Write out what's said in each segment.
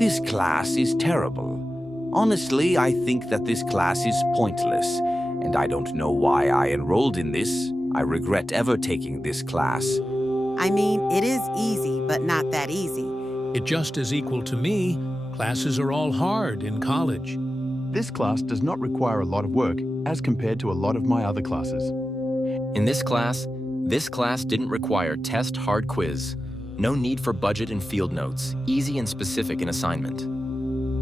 This class is terrible. Honestly, I think that this class is pointless, and I don't know why I enrolled in this. I regret ever taking this class. I mean, it is easy, but not that easy. It just is equal to me. Classes are all hard in college. This class does not require a lot of work as compared to a lot of my other classes. In this class didn't require test hard quiz. No need for budget and field notes, easy and specific in assignment.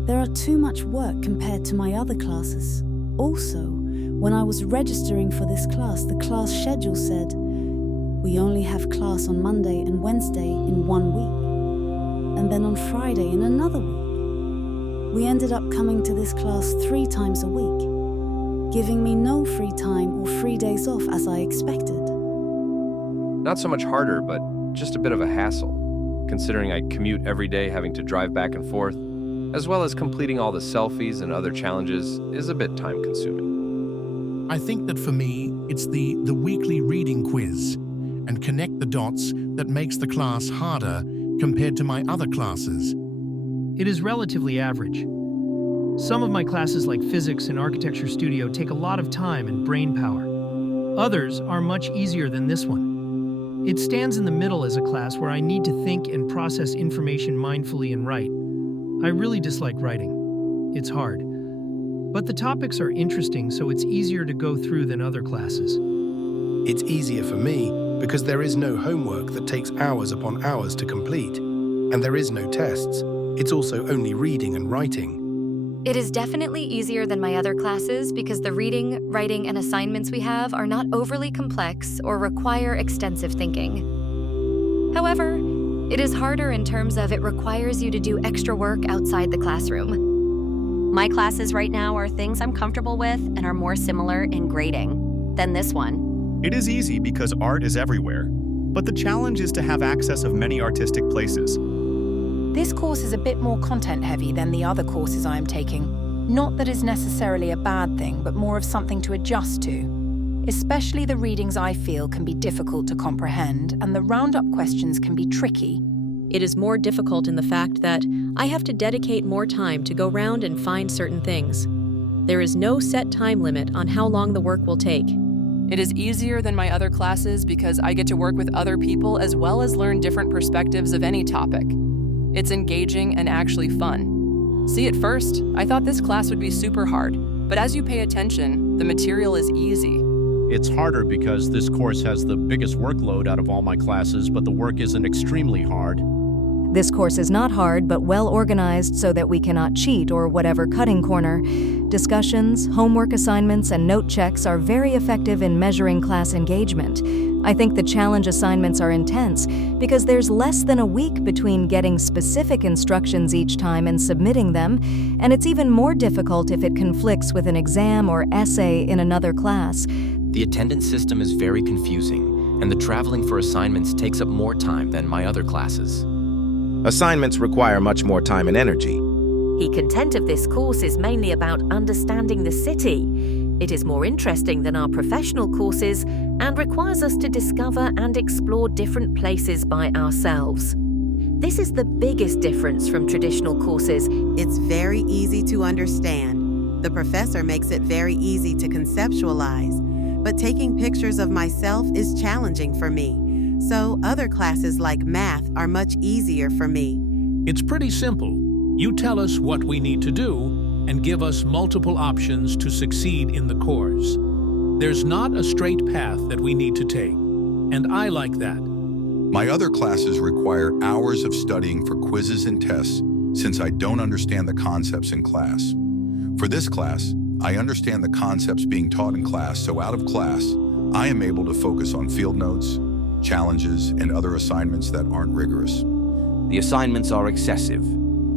There are too much work compared to my other classes. Also, when I was registering for this class, the class schedule said, we only have class on Monday and Wednesday in 1 week, and then on Friday in another week. We ended up coming to this class 3 times a week, giving me no free time or free days off as I expected. Not so much harder, but just a bit of a hassle, considering I commute every day having to drive back and forth, as well as completing all the selfies and other challenges is a bit time-consuming. I think that for me, it's the weekly reading quiz and connect the dots that makes the class harder compared to my other classes. It is relatively average. Some of my classes like physics and architecture studio take a lot of time and brain power. Others are much easier than this one. It stands in the middle as a class where I need to think and process information mindfully and write. I really dislike writing. It's hard. But the topics are interesting, so it's easier to go through than other classes. It's easier for me because there is no homework that takes hours upon hours to complete, and there is no tests. It's also only reading and writing. It is definitely easier than my other classes because the reading, writing, and assignments we have are not overly complex or require extensive thinking. However, it is harder in terms of it requires you to do extra work outside the classroom. My classes right now are things I'm comfortable with and are more similar in grading than this one. It is easy because art is everywhere, but the challenge is to have access of many artistic places. This course is a bit more content-heavy than the other courses I am taking. Not that it's necessarily a bad thing, but more of something to adjust to. Especially the readings I feel can be difficult to comprehend, and the roundup questions can be tricky. It is more difficult in the fact that I have to dedicate more time to go round and find certain things. There is no set time limit on how long the work will take. It is easier than my other classes because I get to work with other people as well as learn different perspectives of any topic. It's engaging and actually fun. See, at first, I thought this class would be super hard, but as you pay attention, the material is easy. It's harder because this course has the biggest workload out of all my classes, but the work isn't extremely hard. This course is not hard, but well organized so that we cannot cheat or whatever cutting corner. Discussions, homework assignments, and note checks are very effective in measuring class engagement. I think the challenge assignments are intense because there's less than a week between getting specific instructions each time and submitting them, and it's even more difficult if it conflicts with an exam or essay in another class. The attendance system is very confusing, and the traveling for assignments takes up more time than my other classes. Assignments require much more time and energy. The content of this course is mainly about understanding the city. It is more interesting than our professional courses and requires us to discover and explore different places by ourselves. This is the biggest difference from traditional courses. It's very easy to understand. The professor makes it very easy to conceptualize, but taking pictures of myself is challenging for me. So other classes like math are much easier for me. It's pretty simple. You tell us what we need to do and give us multiple options to succeed in the course. There's not a straight path that we need to take, and I like that. My other classes require hours of studying for quizzes and tests since I don't understand the concepts in class. For this class, I understand the concepts being taught in class, so out of class, I am able to focus on field notes, challenges, and other assignments that aren't rigorous. The assignments are excessive.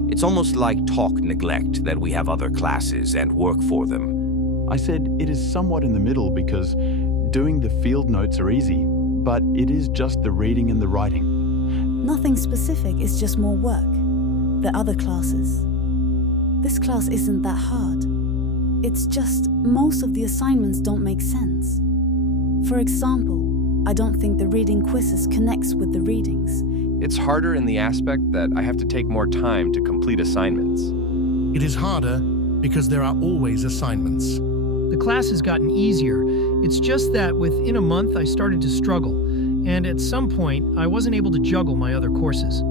It's almost like talk neglect that we have other classes and work for them. I said it is somewhat in the middle because doing the field notes are easy, but it is just the reading and the writing. Nothing specific, it's just more work. The other classes. This class isn't that hard. It's just most of the assignments don't make sense. For example, I don't think the reading quizzes connects with the readings. It's harder in the aspect that I have to take more time to complete assignments. It is harder because there are always assignments. The class has gotten easier. It's just that within a month I started to struggle, and at some point I wasn't able to juggle my other courses.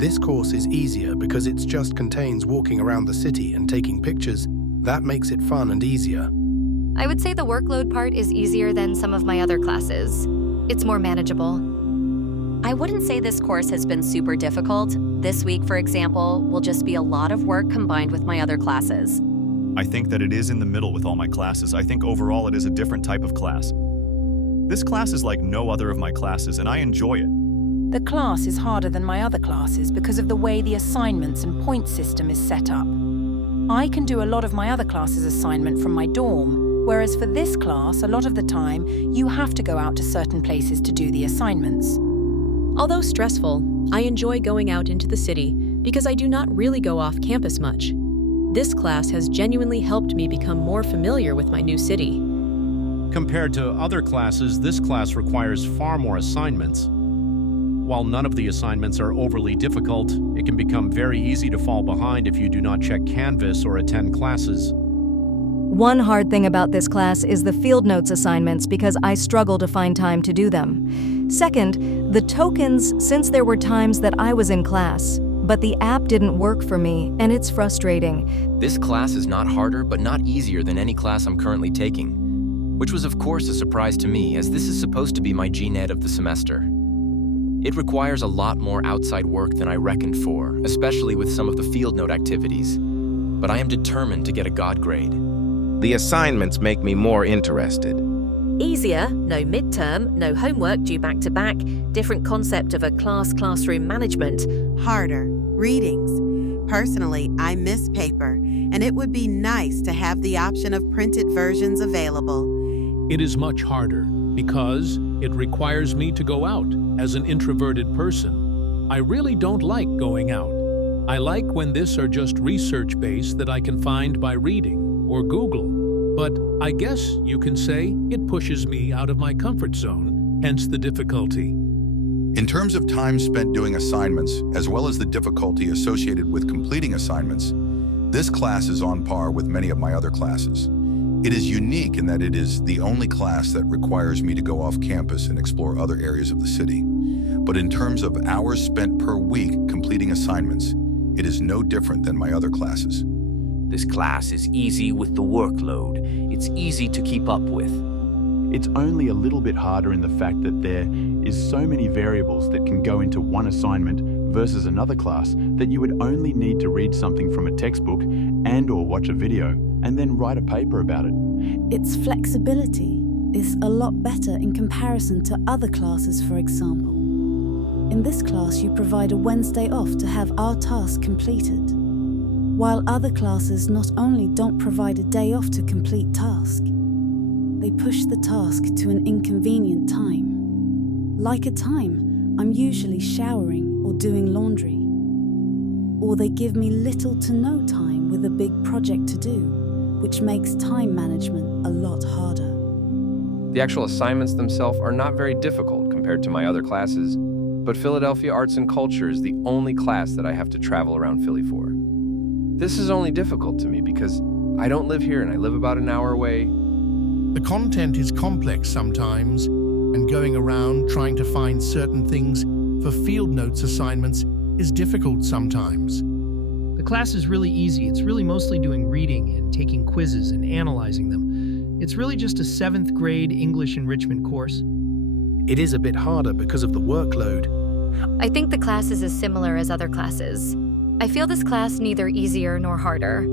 This course is easier because it just contains walking around the city and taking pictures. That makes it fun and easier. I would say the workload part is easier than some of my other classes. It's more manageable. I wouldn't say this course has been super difficult. This week, for example, will just be a lot of work combined with my other classes. I think that it is in the middle with all my classes. I think overall it is a different type of class. This class is like no other of my classes, and I enjoy it. The class is harder than my other classes because of the way the assignments and point system is set up. I can do a lot of my other classes' assignment from my dorm, whereas for this class, a lot of the time, you have to go out to certain places to do the assignments. Although stressful, I enjoy going out into the city because I do not really go off campus much. This class has genuinely helped me become more familiar with my new city. Compared to other classes, this class requires far more assignments. While none of the assignments are overly difficult, it can become very easy to fall behind if you do not check Canvas or attend classes. One hard thing about this class is the field notes assignments because I struggle to find time to do them. Second, the tokens, since there were times that I was in class, but the app didn't work for me, and it's frustrating. This class is not harder, but not easier than any class I'm currently taking, which was of course a surprise to me, as this is supposed to be my GNED of the semester. It requires a lot more outside work than I reckoned for, especially with some of the field note activities, but I am determined to get a God grade. The assignments make me more interested. Easier, no midterm, no homework due back to back, different concept of a classroom management. Harder, readings. Personally, I miss paper, and it would be nice to have the option of printed versions available. It is much harder because it requires me to go out as an introverted person. I really don't like going out. I like when this are just research-based that I can find by reading or Google. But I guess you can say it pushes me out of my comfort zone, hence the difficulty. In terms of time spent doing assignments, as well as the difficulty associated with completing assignments, this class is on par with many of my other classes. It is unique in that it is the only class that requires me to go off campus and explore other areas of the city. But in terms of hours spent per week completing assignments, it is no different than my other classes. This class is easy with the workload. It's easy to keep up with. It's only a little bit harder in the fact that there is so many variables that can go into one assignment versus another class that you would only need to read something from a textbook and/or watch a video and then write a paper about it. Its flexibility is a lot better in comparison to other classes, for example. In this class, you provide a Wednesday off to have our task completed, while other classes not only don't provide a day off to complete task, they push the task to an inconvenient time. Like a time I'm usually showering or doing laundry. Or they give me little to no time with a big project to do, which makes time management a lot harder. The actual assignments themselves are not very difficult compared to my other classes, but Philadelphia Arts and Culture is the only class that I have to travel around Philly for. This is only difficult to me because I don't live here and I live about an hour away. The content is complex sometimes, and going around trying to find certain things for field notes assignments is difficult sometimes. The class is really easy. It's really mostly doing reading and taking quizzes and analyzing them. It's really just a 7th grade English enrichment course. It is a bit harder because of the workload. I think the class is as similar as other classes. I feel this class neither easier nor harder.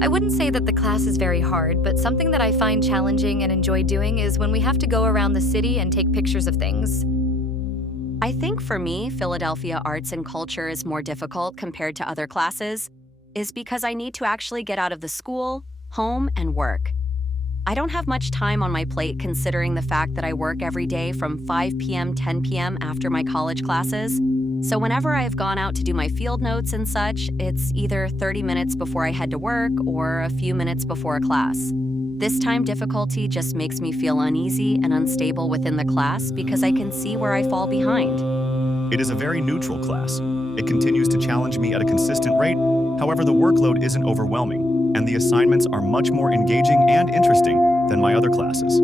I wouldn't say that the class is very hard, but something that I find challenging and enjoy doing is when we have to go around the city and take pictures of things. I think for me, Philadelphia Arts and Culture is more difficult compared to other classes, is because I need to actually get out of the school, home, and work. I don't have much time on my plate considering the fact that I work every day from 5 p.m., 10 p.m. after my college classes. So whenever I've gone out to do my field notes and such, it's either 30 minutes before I head to work or a few minutes before a class. This time difficulty just makes me feel uneasy and unstable within the class because I can see where I fall behind. It is a very neutral class. It continues to challenge me at a consistent rate. However, the workload isn't overwhelming, and the assignments are much more engaging and interesting than my other classes.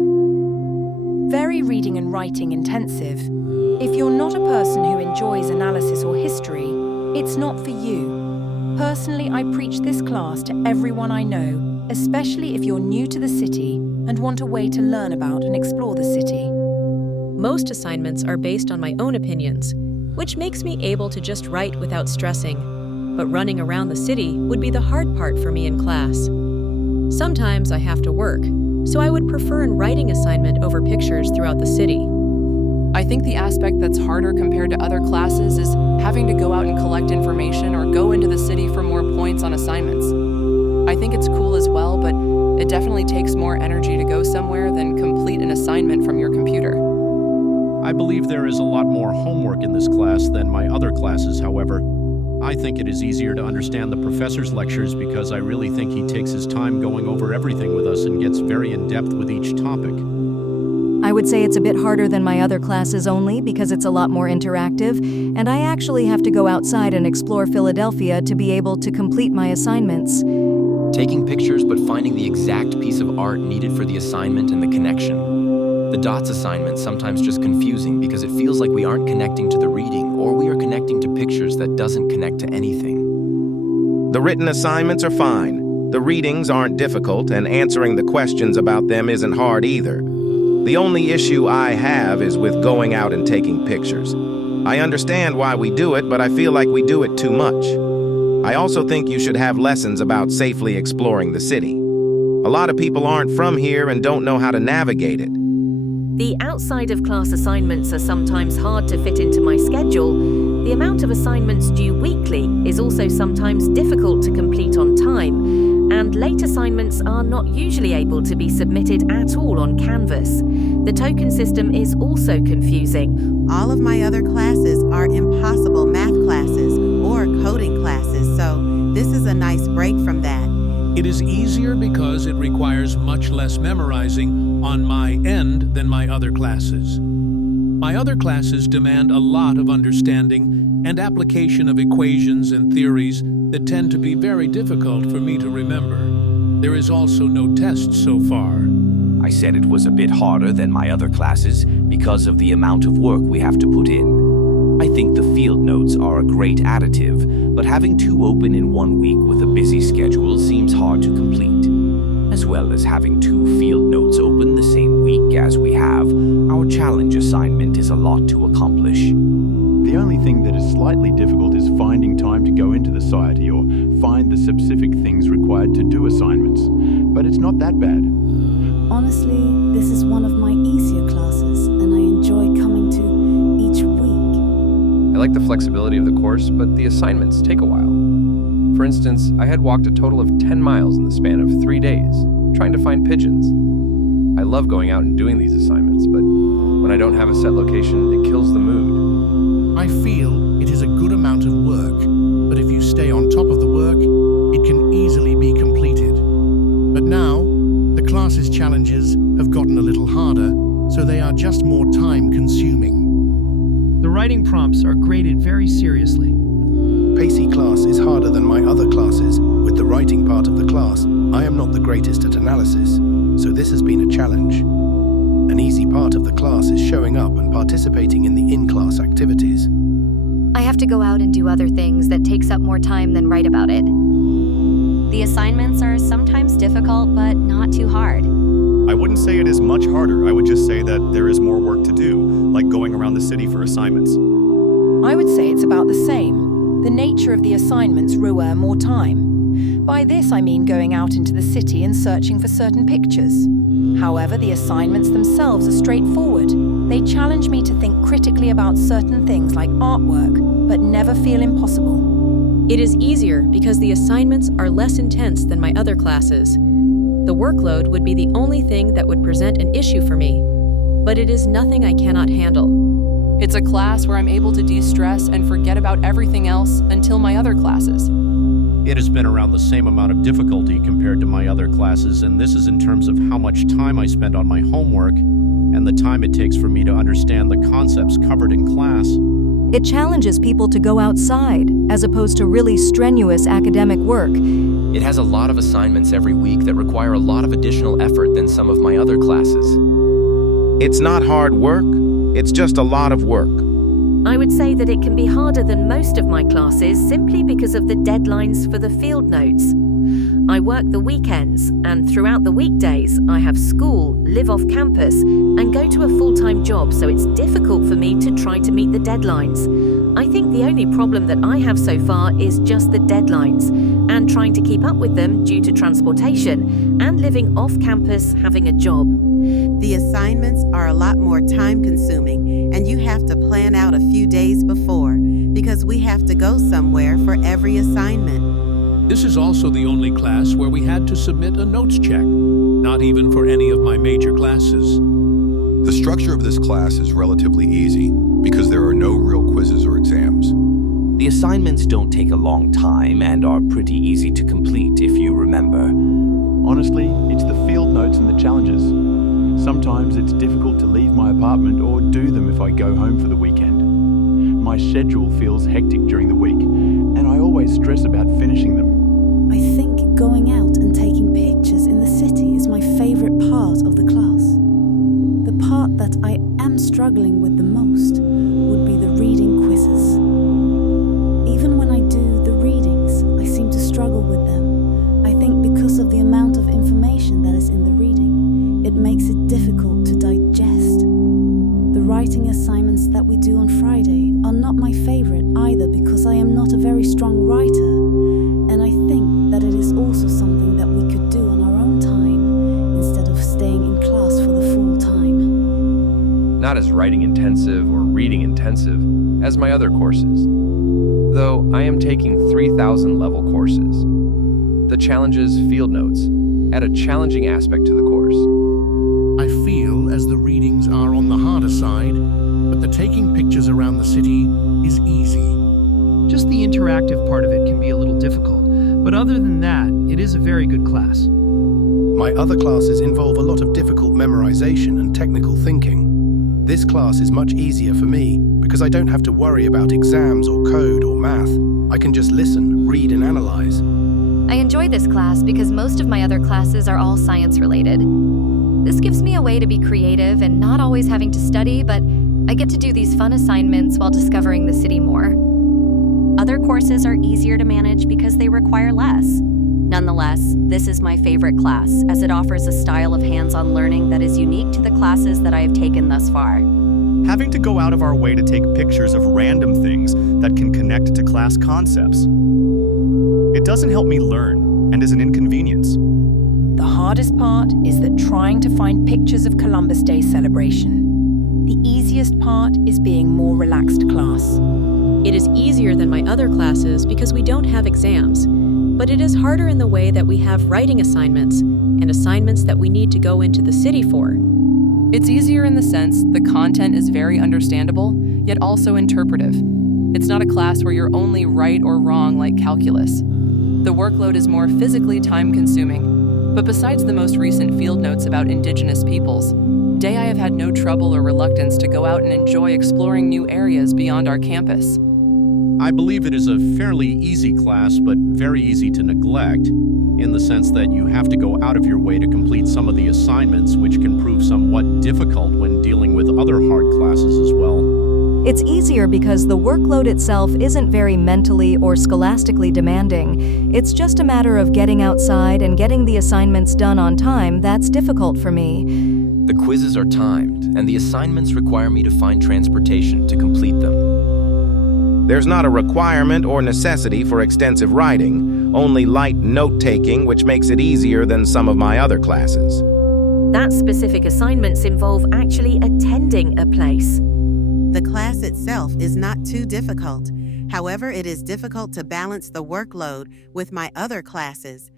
Very reading and writing intensive. If you're not a person who enjoys analysis or history, it's not for you. Personally, I preach this class to everyone I know, especially if you're new to the city and want a way to learn about and explore the city. Most assignments are based on my own opinions, which makes me able to just write without stressing. But running around the city would be the hard part for me in class. Sometimes I have to work, so I would prefer a writing assignment over pictures throughout the city. I think the aspect that's harder compared to other classes is having to go out and collect information or go into the city for more points on assignments. I think it's cool as well, but it definitely takes more energy to go somewhere than complete an assignment from your computer. I believe there is a lot more homework in this class than my other classes, however. I think it is easier to understand the professor's lectures because I really think he takes his time going over everything with us and gets very in-depth with each topic. I would say it's a bit harder than my other classes only because it's a lot more interactive, and I actually have to go outside and explore Philadelphia to be able to complete my assignments. Taking pictures but finding the exact piece of art needed for the assignment and the connection. The dots assignment's sometimes just confusing because it feels like we aren't connecting to the reading or we are connecting to pictures that doesn't connect to anything. The written assignments are fine. The readings aren't difficult, and answering the questions about them isn't hard either. The only issue I have is with going out and taking pictures. I understand why we do it, but I feel like we do it too much. I also think you should have lessons about safely exploring the city. A lot of people aren't from here and don't know how to navigate it. The outside of class assignments are sometimes hard to fit into my schedule. The amount of assignments due weekly is also sometimes difficult to complete on time, and late assignments are not usually able to be submitted at all on Canvas. The token system is also confusing. All of my other classes are impossible math classes or coding classes, so this is a nice break from that. It is easier because it requires much less memorizing on my end than my other classes. My other classes demand a lot of understanding and application of equations and theories that tend to be very difficult for me to remember. There is also no test so far. I said it was a bit harder than my other classes because of the amount of work we have to put in. I think the field notes are a great additive, but having two open in 1 week with a busy schedule seems hard to complete. As well as having two field notes open the same week as we have, our challenge assignment is a lot to accomplish. The only thing that is slightly difficult is finding time to go into the society or find the specific things required to do assignments. But it's not that bad. Honestly, this is one of my easier classes, and I enjoy coming to each week. I like the flexibility of the course, but the assignments take a while. For instance, I had walked a total of 10 miles in the span of 3 days, trying to find pigeons. I love going out and doing these assignments, but when I don't have a set location, it kills the mood. I feel it is a good amount of work, but if you stay on top of the work, it can easily be completed. But now, the class's challenges have gotten a little harder, so they are just more time-consuming. The writing prompts are graded very seriously. Pacey class is harder than my other classes. With the writing part of the class, I am not the greatest at analysis, so this has been a challenge. An easy part of the class is showing up and participating in the in-class activities. I have to go out and do other things that takes up more time than write about it. The assignments are sometimes difficult, but not too hard. I wouldn't say it is much harder. I would just say that there is more work to do, like going around the city for assignments. I would say it's about the same. The nature of the assignments require more time. By this I mean going out into the city and searching for certain pictures. However, the assignments themselves are straightforward. They challenge me to think critically about certain things like artwork, but never feel impossible. It is easier because the assignments are less intense than my other classes. The workload would be the only thing that would present an issue for me, but it is nothing I cannot handle. It's a class where I'm able to de-stress and forget about everything else until my other classes. It has been around the same amount of difficulty compared to my other classes, and this is in terms of how much time I spend on my homework and the time it takes for me to understand the concepts covered in class. It challenges people to go outside, as opposed to really strenuous academic work. It has a lot of assignments every week that require a lot of additional effort than some of my other classes. It's not hard work, it's just a lot of work. I would say that it can be harder than most of my classes simply because of the deadlines for the field notes. I work the weekends, and throughout the weekdays, I have school, live off campus, and go to a full-time job, so it's difficult for me to try to meet the deadlines. I think the only problem that I have so far is just the deadlines, and trying to keep up with them due to transportation, and living off campus having a job. The assignments are a lot more time-consuming, and you have to plan out a few days before, because we have to go somewhere for every assignment. This is also the only class where we had to submit a notes check, not even for any of my major classes. The structure of this class is relatively easy because there are no real quizzes or exams. The assignments don't take a long time and are pretty easy to complete if you remember. Honestly, it's the field notes and the challenges. Sometimes it's difficult to leave my apartment or do them if I go home for the weekend. My schedule feels hectic during the week, and I always stress about finishing them. I think going out and taking pictures in the city is my favorite part of the class. The part that I am struggling with the most would be the reading quizzes. Even when I do the readings, I seem to struggle with them. I think because of the amount of information that is in the reading, it makes it difficult to digest. The writing assignments that we do on Friday are not my favorite either because I am not a very strong writer, and I think that it is also something that we could do on our own time instead of staying in class for the full time. Not as writing intensive or reading intensive as my other courses, though I am taking 3,000 level courses. The challenges field notes add a challenging aspect to the course. I feel as the readings are on the harder side, but the taking pictures around the city is easy. Just the interactive part of it can be a little difficult, but other than that, it is a very good class. My other classes involve a lot of difficult memorization and technical thinking. This class is much easier for me because I don't have to worry about exams or code or math. I can just listen, read, and analyze. I enjoy this class because most of my other classes are all science-related. This gives me a way to be creative and not always having to study, but I get to do these fun assignments while discovering the city more. Other courses are easier to manage because they require less. Nonetheless, this is my favorite class as it offers a style of hands-on learning that is unique to the classes that I have taken thus far. Having to go out of our way to take pictures of random things that can connect to class concepts. It doesn't help me learn and is an inconvenience. The hardest part is that trying to find pictures of Columbus Day celebration. The easiest part is being more relaxed class. It is easier than my other classes because we don't have exams, but it is harder in the way that we have writing assignments and assignments that we need to go into the city for. It's easier in the sense the content is very understandable, yet also interpretive. It's not a class where you're only right or wrong like calculus. The workload is more physically time-consuming. But besides the most recent field notes about indigenous peoples, I have had no trouble or reluctance to go out and enjoy exploring new areas beyond our campus. I believe it is a fairly easy class, but very easy to neglect, in the sense that you have to go out of your way to complete some of the assignments, which can prove somewhat difficult when dealing with other hard classes as well. It's easier because the workload itself isn't very mentally or scholastically demanding. It's just a matter of getting outside and getting the assignments done on time that's difficult for me. The quizzes are timed, and the assignments require me to find transportation to complete them. There's not a requirement or necessity for extensive writing, only light note-taking, which makes it easier than some of my other classes. That specific assignments involve actually attending a place. The class itself is not too difficult. However, it is difficult to balance the workload with my other classes,